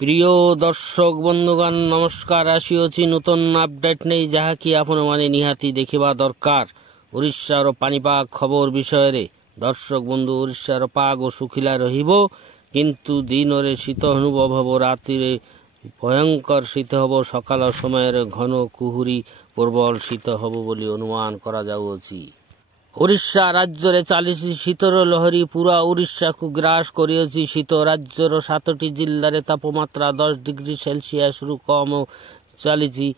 প্রিয় দর্শক বন্ধুগণ নমস্কার। আসিଅଛି নূতন আপডেট নেই ଯାହାକି ଆପଣମାନେ ନିହାତି ଦେଖିବା ଦରକାର। ଓଡ଼ିଶାର ପାଣିପାଗ ଖବର ବିଷୟରେ ଦର୍ଶକ ବନ୍ଧୁ, ଓଡ଼ିଶାର ପାଗ ଶୁଖିଲା ରହିବ, କିନ୍ତୁ ଦିନରେ ଶୀତ ଅନୁଭବ ହେବ, ରାତିରେ ଭୟଙ୍କର ଶୀତ ହେବ, ସକାଳ ସମୟରେ ଘନ କୁହୁଡ଼ି ପ୍ରବଳ ଶୀତ ହେବ ବୋଲି ଅନୁମାନ କରାଯାଉଅଛି। ଓଡ଼ିଶା ରାଜ୍ୟରେ ଚାଲିଛି ଶୀତର ଲହରୀ, ପୁରା ଓଡ଼ିଶାକୁ ଗ୍ରାସ କରିଅଛି ଶୀତ। ରାଜ୍ୟର 7ଟି ଜିଲ୍ଲାରେ ତାପମାତ୍ରା 10 ଡିଗ୍ରୀ ସେଲସିୟସରୁ କମ୍ ଚାଲିଛି।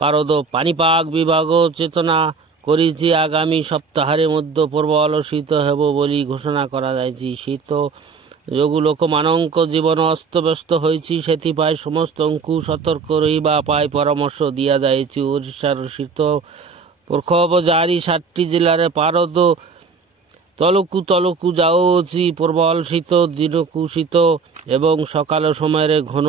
ପାରଦ ପାଣିପାଗ ବିଭାଗ ଚେତନା କରିଛି, ଆଗାମୀ ସପ୍ତାହରେ ମଧ୍ୟ ପ୍ରବଳ ଶୀତ ହେବ ବୋଲି ଘୋଷଣା କରାଯାଇଛି। ଶୀତ ଯୋଗୁଁ ଲୋକମାନଙ୍କ ଜୀବନ ଅସ୍ତବ୍ୟସ୍ତ ହୋଇଛି, ସେଥିପାଇଁ ସମସ୍ତଙ୍କୁ ସତର୍କ ରହିବା ପାଇଁ ପରାମର୍ଶ ଦିଆଯାଇଛି। ଓଡ଼ିଶାର ଶୀତ ପ୍ରଖୋପ ଜାରି, 7ଟି ଜିଲ୍ଲାରେ ପାରଦ ତଳକୁ ଯାଉଅଛି। ପ୍ରବଳ ଶୀତ, ଦିନକୁ ଶୀତ ଏବଂ ସକାଳ ସମୟରେ ଘନ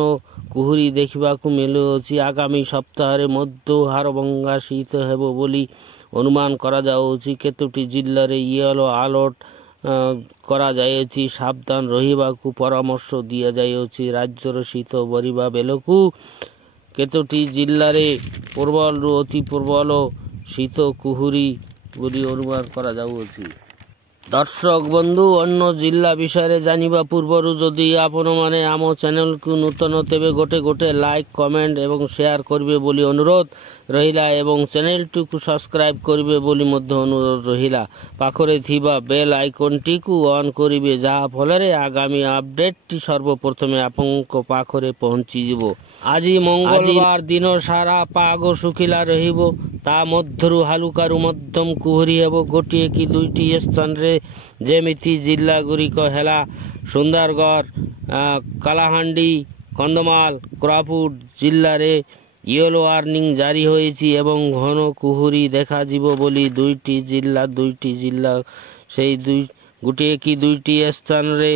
କୁହୁଡ଼ି ଦେଖିବାକୁ ମିଳୁଅଛି। ଆଗାମୀ ସପ୍ତାହରେ ମଧ୍ୟ ହାଡ଼ଭଙ୍ଗା ଶୀତ ହେବ ବୋଲି ଅନୁମାନ କରାଯାଉଛି। କେତୋଟି ଜିଲ୍ଲାରେ ୟେଲୋ ଆଲର୍ଟ କରାଯାଇଛି, ସାବଧାନ ରହିବାକୁ ପରାମର୍ଶ ଦିଆଯାଇଛି। ରାଜ୍ୟର ଶୀତ ବଢ଼ିବା ବେଳକୁ କେତୋଟି ଜିଲ୍ଲାରେ ପ୍ରବଳରୁ ଅତି ପ୍ରବଳ ଶୀତ କୁହୁଡ଼ି ବୋଲି ଅନୁମାନ କରାଯାଉଅଛି। ଦର୍ଶକ ବନ୍ଧୁ, ଅନ୍ୟ ଜିଲ୍ଲା ବିଷୟରେ ଜାଣିବା ପୂର୍ବରୁ ଯଦି ଆପଣମାନେ ଆମ ଚ୍ୟାନେଲକୁ ନୂତନ, ତେବେ ଗୋଟେ ଲାଇକ୍, କମେଣ୍ଟ ଏବଂ ସେୟାର କରିବେ ବୋଲି ଅନୁରୋଧ ରହିଲା ଏବଂ ଚ୍ୟାନେଲଟିକୁ ସବସ୍କ୍ରାଇବ କରିବେ ବୋଲି ମଧ୍ୟ ଅନୁରୋଧ ରହିଲା। ପାଖରେ ଥିବା ବେଲ୍ ଆଇକନଟିକୁ ଅନ୍ କରିବେ, ଯାହାଫଳରେ ଆଗାମୀ ଆପଡେଟଟି ସର୍ବପ୍ରଥମେ ଆପଣଙ୍କ ପାଖରେ ପହଞ୍ଚିଯିବ। ଆଜି ମଙ୍ଗଳବାର ଦିନ ସାରା ପାଗ ଶୁଖିଲା ରହିବ, ତା ମଧ୍ୟରୁ ହାଲୁକାରୁ ମଧ୍ୟମ କୁହୁଡ଼ି ହେବ। ଗୋଟିଏ କି ଦୁଇଟି ସ୍ଥାନରେ, ଯେମିତି ଜିଲ୍ଲାଗୁଡ଼ିକ ହେଲା ସୁନ୍ଦରଗଡ଼, କାଲାହାଣ୍ଡି, କନ୍ଧମାଳ, କୋରାପୁଟ ଜିଲ୍ଲାରେ ୟେଲୋ ୱାର୍ଣ୍ଣିଂ ଜାରି ହୋଇଛି ଏବଂ ଘନ କୁହୁଡ଼ି ଦେଖାଯିବ ବୋଲି ଦୁଇଟି ଜିଲ୍ଲା ସେଇ ଗୋଟିଏ କି ଦୁଇଟି ସ୍ଥାନରେ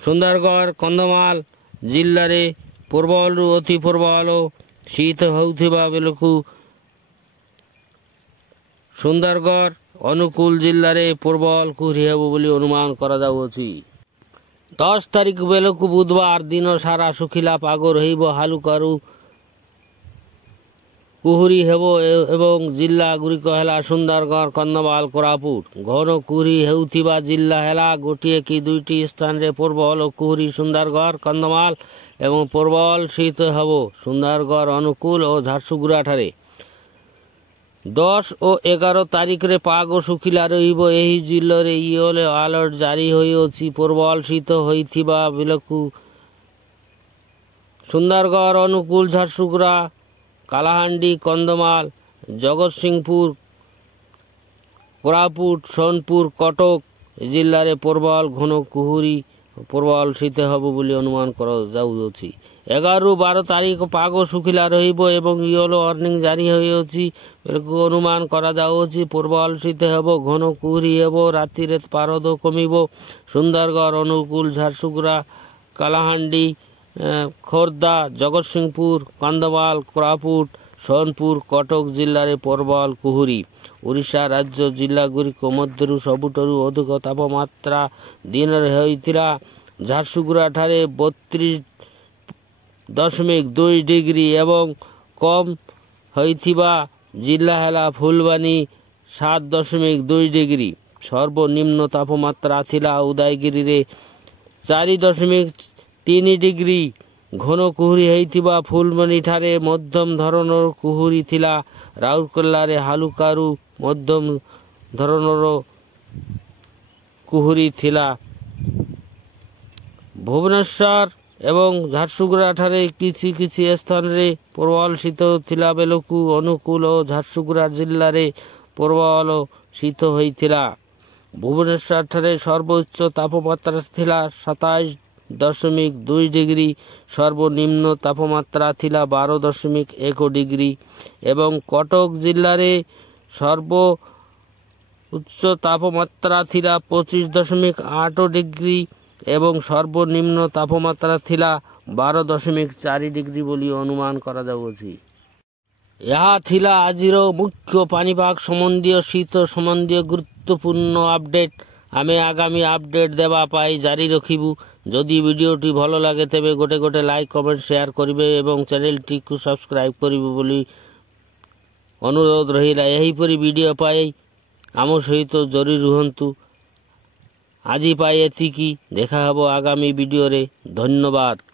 ସୁନ୍ଦରଗଡ଼, କନ୍ଧମାଳ ଜିଲ୍ଲାରେ ପ୍ରବଳରୁ ଅତି ପ୍ରବଳ ଶୀତ ହେଉଥିବା ବେଳକୁ ସୁନ୍ଦରଗଡ଼, ଅନୁଗୁଳ ଜିଲ୍ଲାରେ ପ୍ରବଳ କୁହୁଡ଼ି ହେବ ବୋଲି ଅନୁମାନ କରାଯାଉଅଛି। 10 ତାରିଖ ବେଳକୁ ବୁଧବାର ଦିନ ସାରା ଶୁଖିଲା ପାଗ ରହିବ, ହାଲୁକାରୁ କୁହୁଡ଼ି ହେବ ଏବଂ ଜିଲ୍ଲାଗୁଡ଼ିକ ହେଲା ସୁନ୍ଦରଗଡ଼, କନ୍ଧମାଳ, କୋରାପୁଟ। ଘନ କୁହୁଡ଼ି ହେଉଥିବା ଜିଲ୍ଲା ହେଲା ଗୋଟିଏ କି ଦୁଇଟି ସ୍ଥାନରେ ପ୍ରବଳ କୁହୁଡ଼ି ସୁନ୍ଦରଗଡ଼, କନ୍ଧମାଳ ଏବଂ ପ୍ରବଳ ଶୀତ ହେବ ସୁନ୍ଦରଗଡ଼, ଅନୁଗୁଳ ଓ ଝାରସୁଗୁଡ଼ାଠାରେ। 10 ଓ 11 ତାରିଖରେ ପାଗ ଶୁଖିଲା ରହିବ। ଏହି ଜିଲ୍ଲାରେ ୟେଲୋ ଆଲର୍ଟ ଜାରି ହୋଇଅଛି। ପ୍ରବଳ ଶୀତ ହୋଇଥିବା ବେଳକୁ ସୁନ୍ଦରଗଡ଼, ଅନୁଗୁଳ, ଝାରସୁଗୁଡ଼ା, କାଲାହାଣ୍ଡି, କନ୍ଧମାଳ, ଜଗତସିଂହପୁର, କୋରାପୁଟ, ସୋନପୁର, କଟକ ଜିଲ୍ଲାରେ ପ୍ରବଳ ଘନ କୁହୁଡ଼ି ପ୍ରବଳ ଶୀତ ହେବ ବୋଲି ଅନୁମାନ କରାଯାଉଅଛି। 11ରୁ 12 ତାରିଖ ପାଗ ଶୁଖିଲା ରହିବ ଏବଂ ୟେଲୋ ୱାର୍ଣ୍ଣିଂ ଜାରି ହୋଇଅଛି ବେଳକୁ ଅନୁମାନ କରାଯାଉଅଛି ପ୍ରବଳ ଶୀତ ହେବ, ଘନ କୁହୁଡ଼ି ହେବ, ରାତିରେ ପାରଦ କମିବ। ସୁନ୍ଦରଗଡ଼, ଅନୁଗୁଳ, ଝାରସୁଗୁଡ଼ା, କାଲାହାଣ୍ଡି, ଖୋର୍ଦ୍ଧା, ଜଗତସିଂହପୁର, କନ୍ଧମାଳ, କୋରାପୁଟ, ସୋନପୁର, କଟକ ଜିଲ୍ଲାରେ ପ୍ରବଳ କୁହୁଡ଼ି। ଓଡ଼ିଶା ରାଜ୍ୟ ଜିଲ୍ଲାଗୁଡ଼ିକ ମଧ୍ୟରୁ ସବୁଠାରୁ ଅଧିକ ତାପମାତ୍ରା ଦିନରେ ହୋଇଥିଲା ଝାରସୁଗୁଡ଼ାଠାରେ 32.2 ଡିଗ୍ରୀ ଏବଂ କମ୍ ହୋଇଥିବା ଜିଲ୍ଲା ହେଲା ଫୁଲବାଣୀ 7.2 ଡିଗ୍ରୀ। ସର୍ବନିମ୍ନ ତାପମାତ୍ରା ଥିଲା ଉଦୟଗିରିରେ 4.3 ଡିଗ୍ରୀ। ଘନ କୁହୁଡ଼ି ହୋଇଥିବା ଫୁଲବାଣୀଠାରେ ମଧ୍ୟମ ଧରଣର କୁହୁଡ଼ି ଥିଲା। ରାଉରକେଲାରେ ହାଲୁକାରୁ ମଧ୍ୟମ ଧରଣର କୁହୁଡ଼ି ଥିଲା। ଭୁବନେଶ୍ୱର ଏବଂ ଝାରସୁଗୁଡ଼ାଠାରେ କିଛି ସ୍ଥାନରେ ପ୍ରବଳ ଶୀତ ଥିଲା ବେଳକୁ ଅନୁଗୁଳ ଓ ଝାରସୁଗୁଡ଼ା ଜିଲ୍ଲାରେ ପ୍ରବଳ ଶୀତ ହୋଇଥିଲା। ଭୁବନେଶ୍ୱରଠାରେ ସର୍ବୋଚ୍ଚ ତାପମାତ୍ରା ଥିଲା 27.2 ଡିଗ୍ରୀ, ସର୍ବନିମ୍ନ ତାପମାତ୍ରା ଥିଲା 12.1 ଡିଗ୍ରୀ ଏବଂ କଟକ ଜିଲ୍ଲାରେ ସର୍ବୋଚ୍ଚ ତାପମାତ୍ରା ଥିଲା 25.8 ଡିଗ୍ରୀ ଏବଂ ସର୍ବନିମ୍ନ ତାପମାତ୍ରା ଥିଲା 12.4 ଡିଗ୍ରୀ ବୋଲି ଅନୁମାନ କରାଯାଉଅଛି। ଏହା ଥିଲା ଆଜିର ମୁଖ୍ୟ ପାଣିପାଗ ସମ୍ବନ୍ଧୀୟ ଶୀତ ସମ୍ବନ୍ଧୀୟ ଗୁରୁତ୍ୱପୂର୍ଣ୍ଣ ଆପଡେଟ୍। ଆମେ ଆଗାମୀ ଆପଡେଟ୍ ଦେବା ପାଇଁ ଜାରି ରଖିବୁ। যদি ଭିଡ଼ିଓଟି ଭଲ ଲାଗେ ତେବେ ଗୋଟେ ଲାଇକ୍ କମେଣ୍ଟ ସେୟାର କରିବେ ଏବଂ ଚ୍ୟାନେଲଟିକୁ ସବସ୍କ୍ରାଇବ୍ କରିବେ ବୋଲି ଅନୁରୋଧ ରହିଲା। ଏହିପରି ଭିଡ଼ିଓ ପାଇ ଆମ ସହିତ ଜରି ରୁହନ୍ତୁ। ଆଜି ପାଇଁ ଏତିକି, ଦେଖା ହେବ ଆଗାମୀ ଭିଡ଼ିଓରେ। ଧନ୍ୟବାଦ।